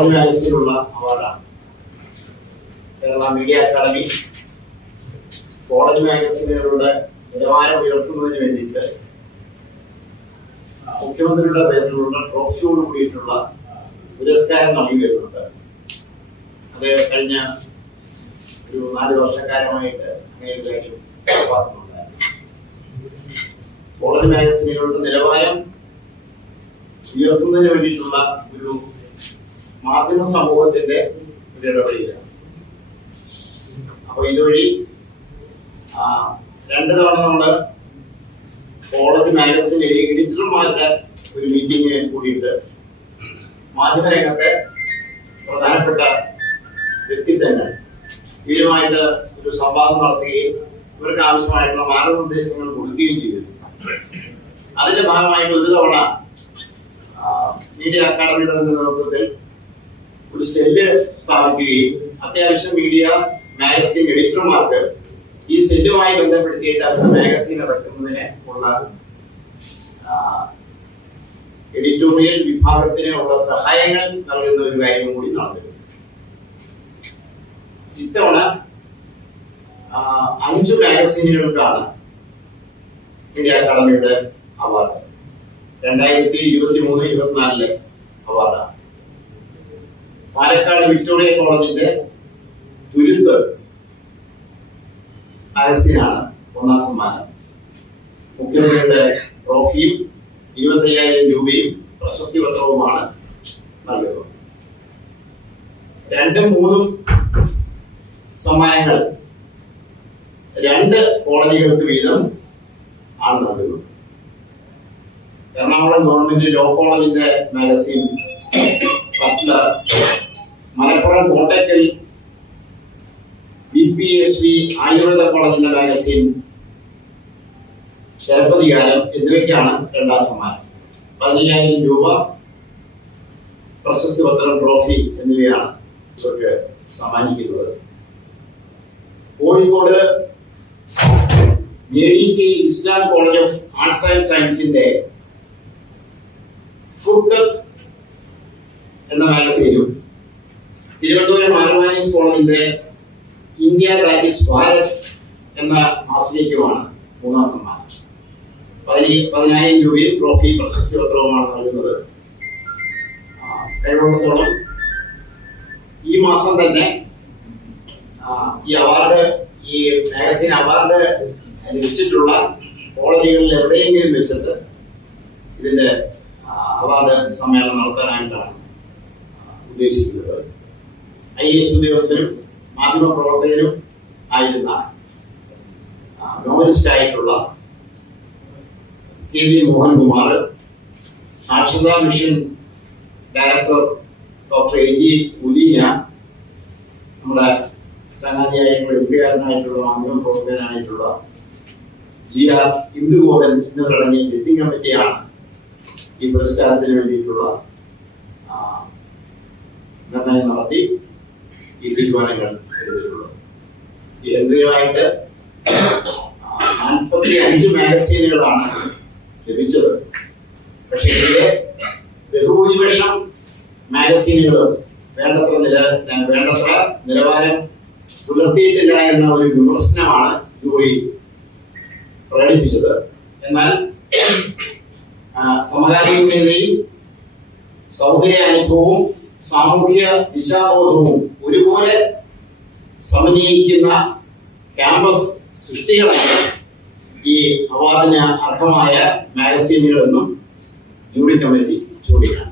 College വയസ്സിലുള്ള അവാർഡാണ്. Kerala media academy college മാഗസിനുകളുടെ നിലവാരം ഉയർത്തുന്നതിന് വേണ്ടിയിട്ട് മുഖ്യമന്ത്രിയുടെ പേരിലുള്ള ട്രോഫിയോട് കൂടിയിട്ടുള്ള പുരസ്കാരം നൽകി വരുന്നുണ്ട് അത് കഴിഞ്ഞ ഒരു നാല് വർഷക്കാലമായിട്ട് അങ്ങനെ കോളേജ് മാഗസിനുകളുടെ നിലവാരം ഉയർത്തുന്നതിന് വേണ്ടിയിട്ടുള്ള ഒരു മാധ്യമ സമൂഹത്തിന്റെ ഒരു ഇടപെടലാണ് അപ്പൊ ഇതുവഴി രണ്ടു തവണ നമ്മൾ കോളേജ് മാഗസിന്റെ എഡിറ്റർമാരുടെ ഒരു മീറ്റിംഗ് കൂടിയിട്ട് മാധ്യമരംഗത്തെ പ്രധാനപ്പെട്ട വ്യക്തി തന്നെ. ഇവരുമായിട്ട് ഒരു സംവാദം നടത്തുകയും ഇവർക്ക് ആവശ്യമായിട്ടുള്ള മാർഗനിർദ്ദേശങ്ങൾ കൊടുക്കുകയും ചെയ്തു. അതിന്റെ ഭാഗമായിട്ട് ഒരു തവണ മീഡിയ അക്കാദമിയുടെ നേതൃത്വത്തിൽ ഒരു സെല്ല് സ്ഥാപിക്കുകയും അത്യാവശ്യം മീഡിയ മാഗസിൻ എഡിറ്റർമാർക്ക് ഈ സെല്ലുമായി ബന്ധപ്പെടുത്തിയിട്ട് അവരുടെ മാഗസിൻ ഇറക്കുന്നതിന് ഉള്ള എഡിറ്റോറിയൽ വിഭാഗത്തിന് ഉള്ള സഹായങ്ങൾ നൽകുന്ന ഒരു കാര്യം കൂടി നടത്തുന്നു ഇത്തവണ അഞ്ച് മാഗസിനുകൾക്കാണ് മീഡിയ അക്കാദമിയുടെ അവാർഡ്. രണ്ടായിരത്തി ഇരുപത്തി മൂന്ന് ഇരുപത്തിനാലിലെ അവാർഡാണ്. പാലക്കാട് വിക്ടോറിയ കോളേജിന്റെ തുരുത്ത് മാഗസിനാണ് ഒന്നാം സമ്മാനം. മുഖ്യമന്ത്രിയുടെ ട്രോഫിയും ഇരുപത്തയ്യായിരം രൂപയും പ്രശസ്തി പത്രവുമാണ് നൽകുന്നത്. രണ്ടും മൂന്നും സമ്മാനങ്ങൾ രണ്ട് കോളേജുകൾക്ക് വീതം ആണ് നൽകുന്നത്. എറണാകുളം ഗവൺമെന്റ് ലോ കോളേജിന്റെ magazine Kottakkal B P S V Ayurveda കോളേജിന്റെ മാഗസിൻ ശരപ്പതികാരം എന്നിവയ്ക്കാണ് രണ്ടാം സമ്മാനം. പതിനയ്യായിരം രൂപ പ്രശസ്തി പത്രം ട്രോഫി എന്നിവയാണ് ഇവർക്ക് സമ്മാനിക്കുന്നത്. Kozhikode A D T Islam college of arts and സയൻസിന്റെ ഫുർക്കത്ത് എന്ന മാഗസീനും തിരുവനന്തപുരം ആർവാനീസ് കോളേജിന്റെ ഇന്ത്യ ദാറ്റ് ഭാരത് എന്ന മാസികയ്ക്കുമാണ് മൂന്നാം സമ്മാനം. പതിനേ പതിനായിരം രൂപയും ട്രോഫി പ്രശസ്തി പത്രവുമാണ് നൽകുന്നത്. കഴിവുള്ളത്തോളം ഈ മാസം തന്നെ ഈ അവാർഡ് ഈ മാഗസിൻ അവാർഡ് ലഭിച്ചിട്ടുള്ള കോളേജുകളിൽ എവിടെയെങ്കിലും വെച്ചിട്ട് ഇതിന്റെ അവാർഡ് സമ്മേളനം നടത്താനായിട്ടാണ് ഉദ്ദേശിക്കുന്നത്. ഐ എസ് ഉദ്യോഗസ്ഥരും മാധ്യമ പ്രവർത്തകരും ആയിരുന്ന നോവലിസ്റ്റ് ആയിട്ടുള്ള കെ വി മോഹൻകുമാർ സാക്ഷരതാ mission director doctor A G Uleena നമ്മുടെ ചങ്ങാതിയായിട്ടുള്ള മാധ്യമ പ്രവർത്തകനായിട്ടുള്ള ജി ആർ ഇന്ദുഗോപൻ എന്നിവരടങ്ങിയ മീറ്റിംഗ് കമ്മിറ്റിയാണ് ഈ പുരസ്കാരത്തിന് വേണ്ടിയിട്ടുള്ള നിർണയം നടത്തി. ഈ തീരുമാനങ്ങൾ എൻട്രികളായിട്ട് നാൽപ്പത്തി അഞ്ച് മാഗസീനുകളാണ് ലഭിച്ചത്. പക്ഷേ ഇതിലെ ബഹുഭൂരിപക്ഷം മാഗസീനുകൾ വേണ്ടത്ര നില വേണ്ടത്ര നിലവാരം പുലർത്തിയിട്ടില്ല എന്ന ഒരു വിമർശനമാണ് ജൂറി പ്രകടിപ്പിച്ചത്. എന്നാൽ സമകാലീനതയും സൗന്ദര്യ അനുഭവവും സാമൂഹ്യ ദിശാബോധവും ഒരുപോലെ സമന്വയിക്കുന്ന ക്യാമ്പസ് സൃഷ്ടികളാണ് ഈ അവാർഡിന് അർഹമായ മാഗസീനുകളെന്നും ജൂറി കമ്മിറ്റി ചൂണ്ടിക്കാണി